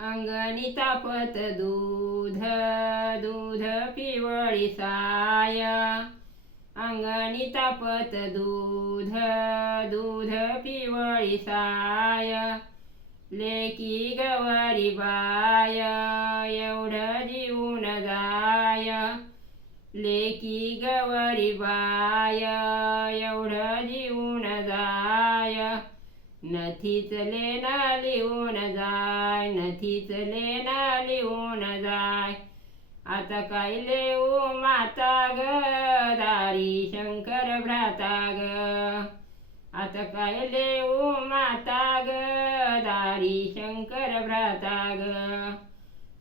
अंगणी तापत दूध, दूध पिवळी साय. अंगणी तापत दूध, दूध पिवळी साय. लेकी गवारी बाय, एवढं जीवन जाय. लेकी गवारी बाय, एवढं जीवन जाय. नथीच लेना लिहून जाय, नथीच लेना लिहून जाय. आता काय लिहू माता ग, दारी शंकर भ्राता ग. आता काय लिहू माता ग, दारी शंकर भ्राता ग.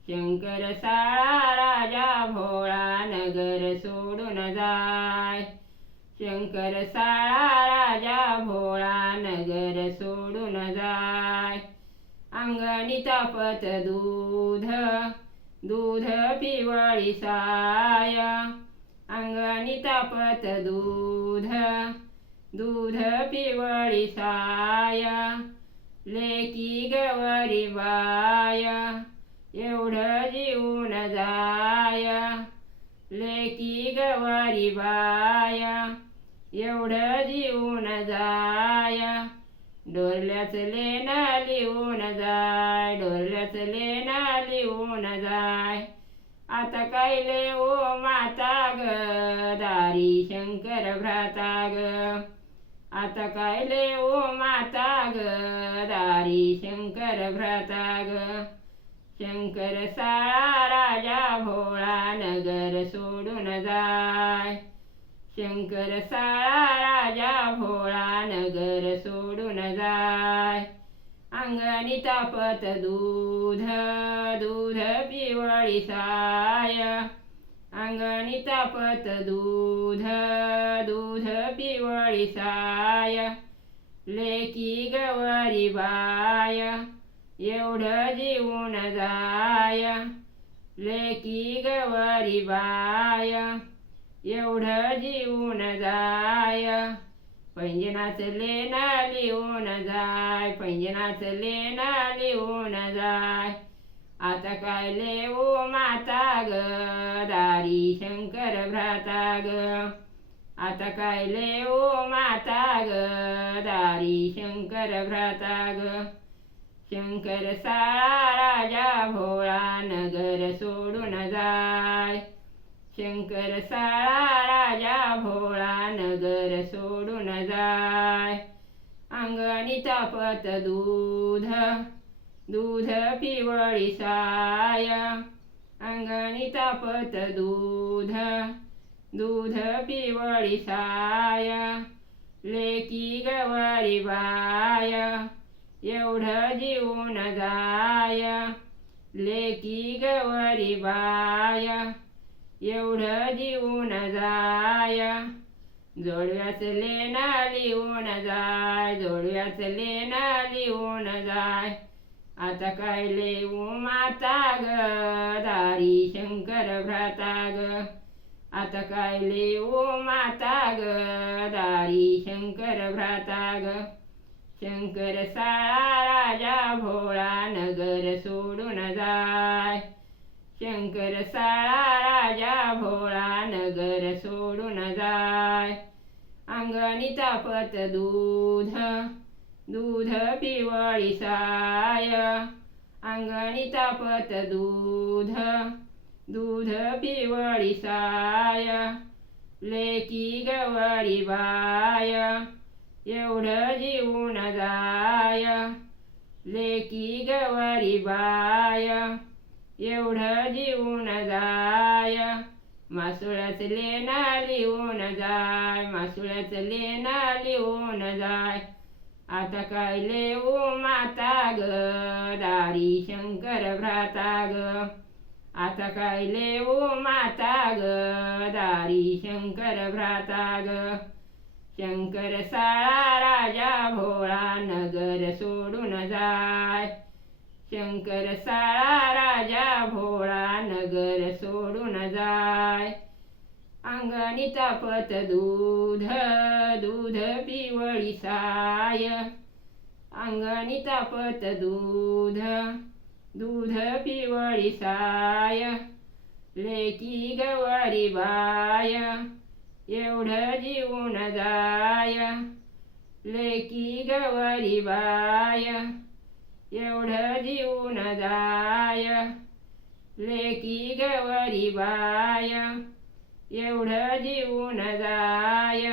शंकर साळा राजा भोळा, नगर सोडून जाय. शंकर साळा राजा भोळा, नगर सोडून जाय. अंगणी तापत दूध, दूध पिवळी साय. अंगणी तापत दूध, दूध पिवळी साय. लेकी गवारी बाय, एवढं जीवन जाय. लेकी गवारी बाय, एवढं जीवन जाय. डोरल्याच लेना लिहून जाय, डोरल्याच लेना लिहून जाय. आता काय लिहू माता ग, दारी शंकर भ्राता ग. आता काय लिहू माता ग, दारी शंकर भ्राता ग. शंकर साळा राजा भोळा, नगर सोडून जाय. शंकर साळा राजा भोळा, नगर सोडून जाय. अंगणी तापत दूध, दूध पिवळी साय. अंगणी तापत दूध, दूध पिवळी साय. लेकी गवारी बाय, एवढं जीवन जाय. लेकी गवारी बाय, एवढं जीवन जाय. पैंजनाच लेना लिहून जाय, पैंजनाच लेना लिहून जाय. आता काय लिहू माता ग, दारी शंकर भ्राता ग. आता काय लिहू माता ग, दारी शंकर भ्राता ग. शंकर साळा राजा भोळा, नगर सोडून जाय. शंकर साळा राजा भोळा, नगर सोडून जाय. अंगणी तापत दूध, दूध पिवळी साय. अंगणी तापत दूध, दूध पिवळी साय. लेकी गवारी बाय, एवढं जीवन जाय. लेकी गवारी बाय, एवढं जीवन जाय. जोडव्याच लेना लिहून जाय, जोडव्याच लेना लिहून जाय. आता काय लिहू माता ग, दारी शंकर भ्राता ग. आता काय लिहू माता ग, दारी शंकर भ्राता ग. शंकर साळा राजा भोळा, नगर सोडून जाय. शंकर साळा राजा भोळा, नगर सोडून जाय. अंगणी तापत दूध, दूध पिवळी साय. अंगणी तापत दूध, दूध पिवळी साय. लेकी गवारी बाय, एवढं जीवन जाय. लेकी गवारी बाय, एवढं जीवन जाय. मासुळ्याच लेना लिहून जाय, मासुळ्याच लेना लिहून जाय. आता काय लिहू माता ग, दारी शंकर भ्राता ग. आता काय लिहू माता ग, दारी शंकर भ्राता ग. शंकर साळा राजा भोळा, नगर सोडून जाय. शंकर साळा राजा भोळा, नगर सोडून जाय. अंगणी तापत दूध, दूध पिवळी साय. अंगणी तापत दूध, दूध पिवळी साय लेकी गवारी बाय एवढं जीवन जाय लेकी गवारी बाय एवढं जीवन जाय लेकी गवारी बाय एवढं जीवन जाय